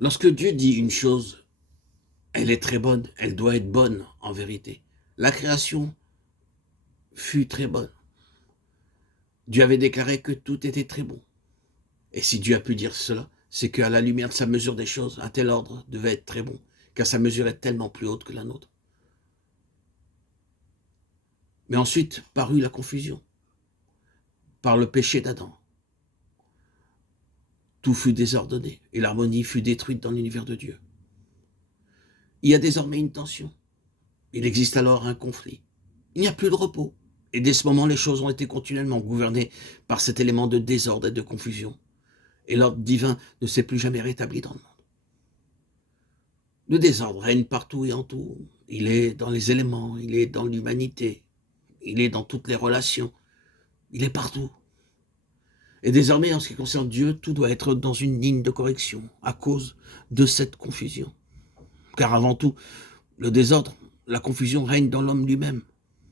Lorsque Dieu dit une chose, elle est très bonne, elle doit être bonne en vérité. La création fut très bonne. Dieu avait déclaré que tout était très bon. Et si Dieu a pu dire cela, c'est qu'à la lumière de sa mesure des choses, un tel ordre devait être très bon, car sa mesure est tellement plus haute que la nôtre. Mais ensuite parut la confusion, par le péché d'Adam. Tout fut désordonné, et l'harmonie fut détruite dans l'univers de Dieu. Il y a désormais une tension. Il existe alors un conflit. Il n'y a plus de repos. Et dès ce moment, les choses ont été continuellement gouvernées par cet élément de désordre et de confusion. Et l'ordre divin ne s'est plus jamais rétabli dans le monde. Le désordre règne partout et en tout. Il est dans les éléments, il est dans l'humanité, il est dans toutes les relations, il est partout. Et désormais, en ce qui concerne Dieu, tout doit être dans une ligne de correction à cause de cette confusion. Car avant tout, le désordre, la confusion règne dans l'homme lui-même.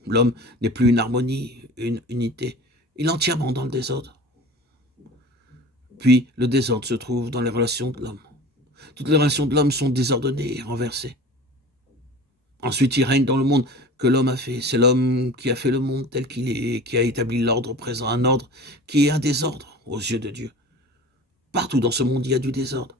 L'homme n'est plus une harmonie, une unité. Il est entièrement dans le désordre. Puis, le désordre se trouve dans les relations de l'homme. Toutes les relations de l'homme sont désordonnées et renversées. Ensuite, il règne dans le monde que l'homme a fait. C'est l'homme qui a fait le monde tel qu'il est, qui a établi l'ordre présent, un ordre qui est un désordre aux yeux de Dieu. Partout dans ce monde, il y a du désordre.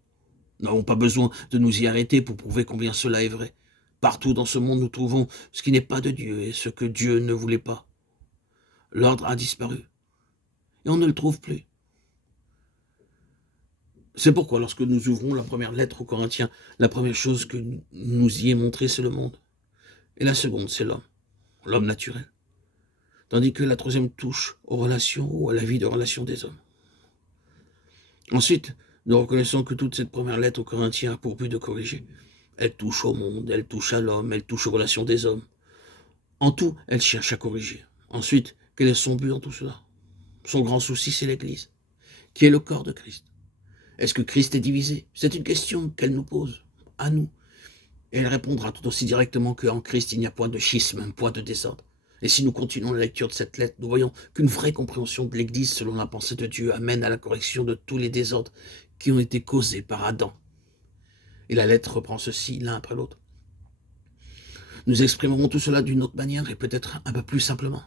Nous n'avons pas besoin de nous y arrêter pour prouver combien cela est vrai. Partout dans ce monde, nous trouvons ce qui n'est pas de Dieu et ce que Dieu ne voulait pas. L'ordre a disparu et on ne le trouve plus. C'est pourquoi lorsque nous ouvrons la première lettre aux Corinthiens, la première chose que nous y est montrée, c'est le monde. Et la seconde, c'est l'homme, l'homme naturel. Tandis que la troisième touche aux relations ou à la vie de relation des hommes. Ensuite, nous reconnaissons que toute cette première lettre aux Corinthiens a pour but de corriger. Elle touche au monde, elle touche à l'homme, elle touche aux relations des hommes. En tout, elle cherche à corriger. Ensuite, quel est son but dans tout cela? Son grand souci, c'est l'Église, qui est le corps de Christ. Est-ce que Christ est divisé? C'est une question qu'elle nous pose, à nous. Et elle répondra tout aussi directement qu'en Christ, il n'y a point de schisme, un point de désordre. Et si nous continuons la lecture de cette lettre, nous voyons qu'une vraie compréhension de l'Église selon la pensée de Dieu amène à la correction de tous les désordres qui ont été causés par Adam. Et la lettre reprend ceci l'un après l'autre. Nous exprimerons tout cela d'une autre manière et peut-être un peu plus simplement.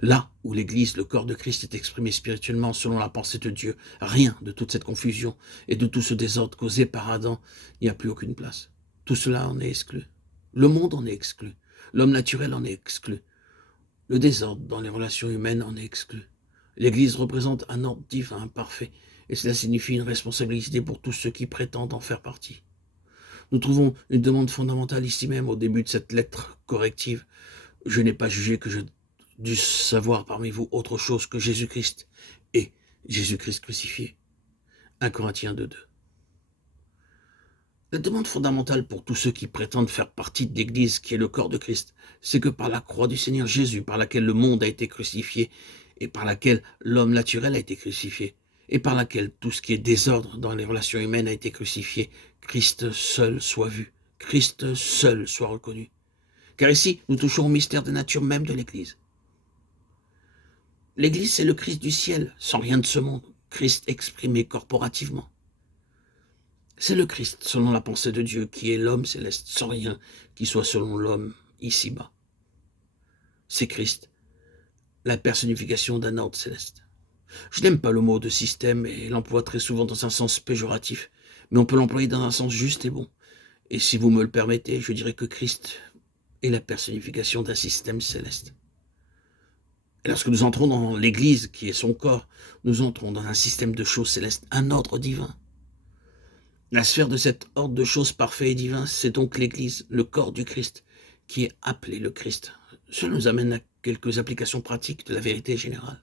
Là où l'Église, le corps de Christ, est exprimé spirituellement selon la pensée de Dieu, rien de toute cette confusion et de tout ce désordre causé par Adam n'y a plus aucune place. Tout cela en est exclu. Le monde en est exclu. L'homme naturel en est exclu. Le désordre dans les relations humaines en est exclu. L'Église représente un ordre divin parfait, et cela signifie une responsabilité pour tous ceux qui prétendent en faire partie. Nous trouvons une demande fondamentale ici même au début de cette lettre corrective. Je n'ai pas jugé que je dusse savoir parmi vous autre chose que Jésus-Christ et Jésus-Christ crucifié. 1 Corinthiens 2:2. La demande fondamentale pour tous ceux qui prétendent faire partie de l'Église qui est le corps de Christ, c'est que par la croix du Seigneur Jésus, par laquelle le monde a été crucifié, et par laquelle l'homme naturel a été crucifié, et par laquelle tout ce qui est désordre dans les relations humaines a été crucifié, Christ seul soit vu, Christ seul soit reconnu. Car ici, nous touchons au mystère de nature même de l'Église. L'Église, c'est le Christ du ciel, sans rien de ce monde, Christ exprimé corporativement. C'est le Christ, selon la pensée de Dieu, qui est l'homme céleste, sans rien qui soit selon l'homme ici-bas. C'est Christ, la personnification d'un ordre céleste. Je n'aime pas le mot de système et l'emploie très souvent dans un sens péjoratif, mais on peut l'employer dans un sens juste et bon. Et si vous me le permettez, je dirais que Christ est la personnification d'un système céleste. Et lorsque nous entrons dans l'Église, qui est son corps, nous entrons dans un système de choses célestes, un ordre divin. La sphère de cet ordre de choses parfait et divin, c'est donc l'Église, le corps du Christ, qui est appelé le Christ. Cela nous amène à quelques applications pratiques de la vérité générale.